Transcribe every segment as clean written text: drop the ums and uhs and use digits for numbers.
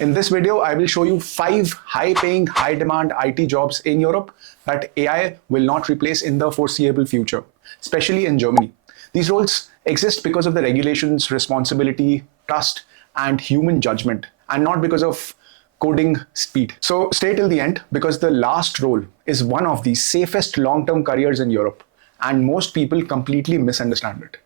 In this video, I will show you 5 high-paying, high-demand IT jobs in Europe that AI will not replace in the foreseeable future, especially in Germany. These roles exist because of the regulations, responsibility, trust, and human judgment, and not because of coding speed. So stay till the end because the last role is one of the safest long-term careers in Europe, and most people completely misunderstand it.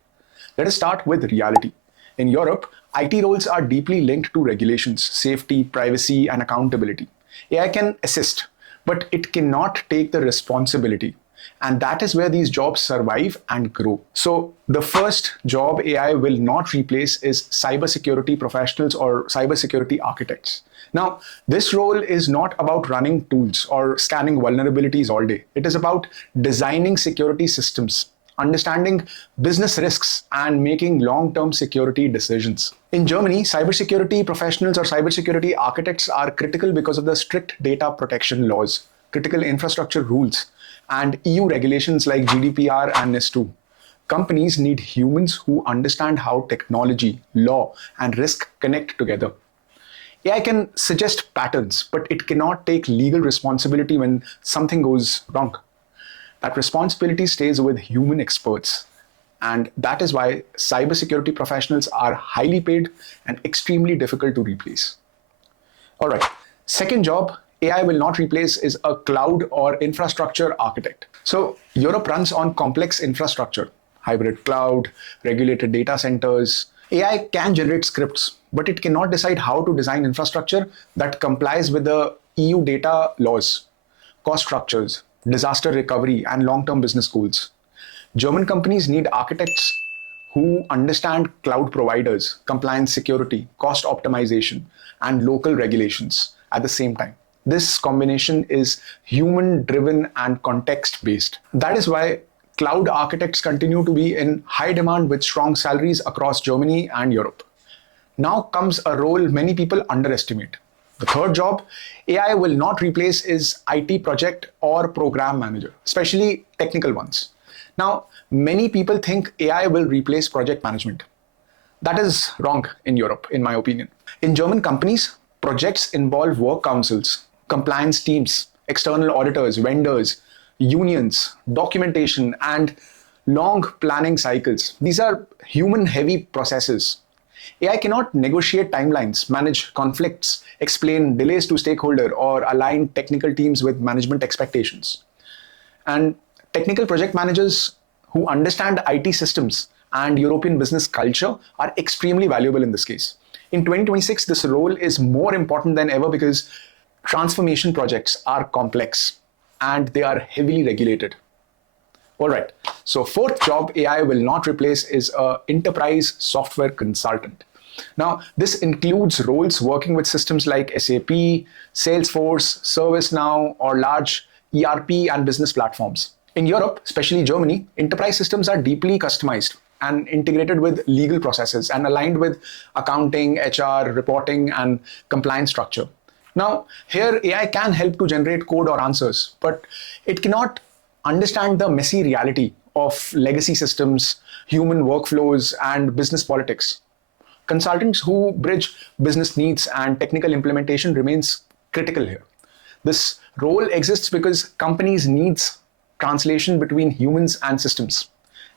Let us start with reality. In Europe, IT roles are deeply linked to regulations, safety, privacy, and accountability. AI can assist, but it cannot take the responsibility. And that is where these jobs survive and grow. So the first job AI will not replace is cybersecurity professionals or cybersecurity architects. Now, this role is not about running tools or scanning vulnerabilities all day. It is about designing security systems, understanding business risks, and making long-term security decisions. In Germany, cybersecurity professionals or cybersecurity architects are critical because of the strict data protection laws, critical infrastructure rules, and EU regulations like GDPR and NIS2. Companies need humans who understand how technology, law, and risk connect together. AI can suggest patterns, but it cannot take legal responsibility when something goes wrong. That responsibility stays with human experts. And that is why cybersecurity professionals are highly paid and extremely difficult to replace. All right, second job AI will not replace is a cloud or infrastructure architect. So Europe runs on complex infrastructure, hybrid cloud, regulated data centers. AI can generate scripts, but it cannot decide how to design infrastructure that complies with the EU data laws, cost structures, disaster recovery, and long-term business goals. German companies need architects who understand cloud providers, compliance security, cost optimization, and local regulations at the same time. This combination is human-driven and context-based. That is why cloud architects continue to be in high demand with strong salaries across Germany and Europe. Now comes a role many people underestimate. The third job AI will not replace is IT project or program manager, especially technical ones. Now, many people think AI will replace project management. That is wrong in Europe, in my opinion. In German companies, projects involve work councils, compliance teams, external auditors, vendors, unions, documentation, and long planning cycles. These are human-heavy processes. AI cannot negotiate timelines, manage conflicts, explain delays to stakeholder, or align technical teams with management expectations. And technical project managers who understand IT systems and European business culture are extremely valuable in this case. In 2026, this role is more important than ever because transformation projects are complex and they are heavily regulated. All right, so fourth job AI will not replace is an enterprise software consultant. Now, this includes roles working with systems like SAP, Salesforce, ServiceNow, or large ERP and business platforms. In Europe, especially Germany, enterprise systems are deeply customized and integrated with legal processes and aligned with accounting, HR, reporting, and compliance structure. Now, here AI can help to generate code or answers, but it cannot understand the messy reality of legacy systems, human workflows, and business politics. Consultants who bridge business needs and technical implementation remains critical here. This role exists because companies needs translation between humans and systems.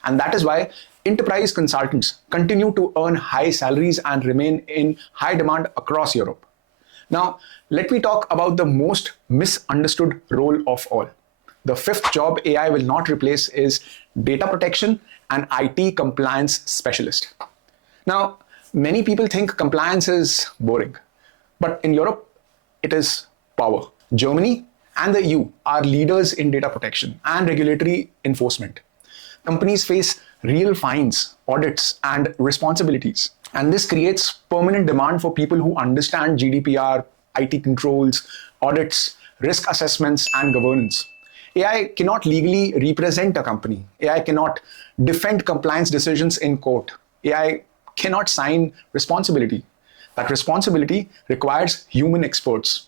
And that is why enterprise consultants continue to earn high salaries and remain in high demand across Europe. Now, let me talk about the most misunderstood role of all. The fifth job AI will not replace is data protection and IT compliance specialist. Now, many people think compliance is boring, but in Europe, it is power. Germany and the EU are leaders in data protection and regulatory enforcement. Companies face real fines, audits, and responsibilities. And this creates permanent demand for people who understand GDPR, IT controls, audits, risk assessments, and governance. AI cannot legally represent a company. AI cannot defend compliance decisions in court. AI cannot sign responsibility. That responsibility requires human experts.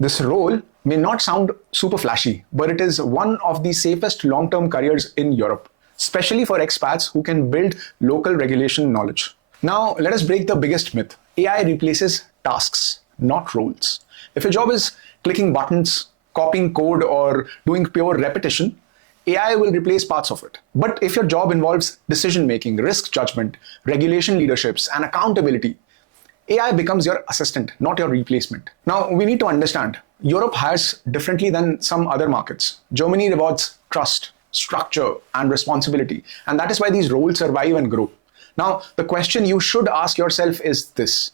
This role may not sound super flashy, but it is one of the safest long-term careers in Europe, especially for expats who can build local regulation knowledge. Now, let us break the biggest myth. AI replaces tasks, not roles. If your job is clicking buttons, copying code, or doing pure repetition, AI will replace parts of it. But if your job involves decision making, risk judgment, regulation leaderships, and accountability, AI becomes your assistant, not your replacement. Now, we need to understand Europe hires differently than some other markets. Germany rewards trust, structure, and responsibility, and that is why these roles survive and grow. Now, the question you should ask yourself is this: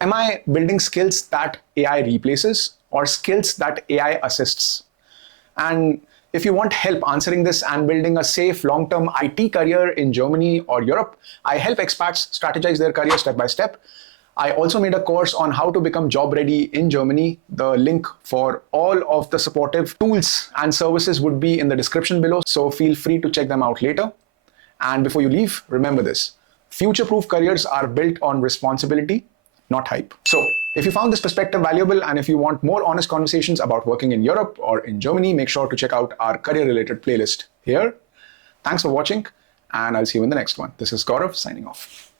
am I building skills that AI replaces or skills that AI assists? And if you want help answering this and building a safe long-term IT career in Germany or Europe, I help expats strategize their career step by step. I also made a course on how to become job ready in Germany. The link for all of the supportive tools and services would be in the description below, so feel free to check them out later. And before you leave, remember this: future-proof careers are built on responsibility, not hype. So if you found this perspective valuable and if you want more honest conversations about working in Europe or in Germany, make sure to check out our career-related playlist here. Thanks for watching, and I'll see you in the next one. This is Gaurav signing off.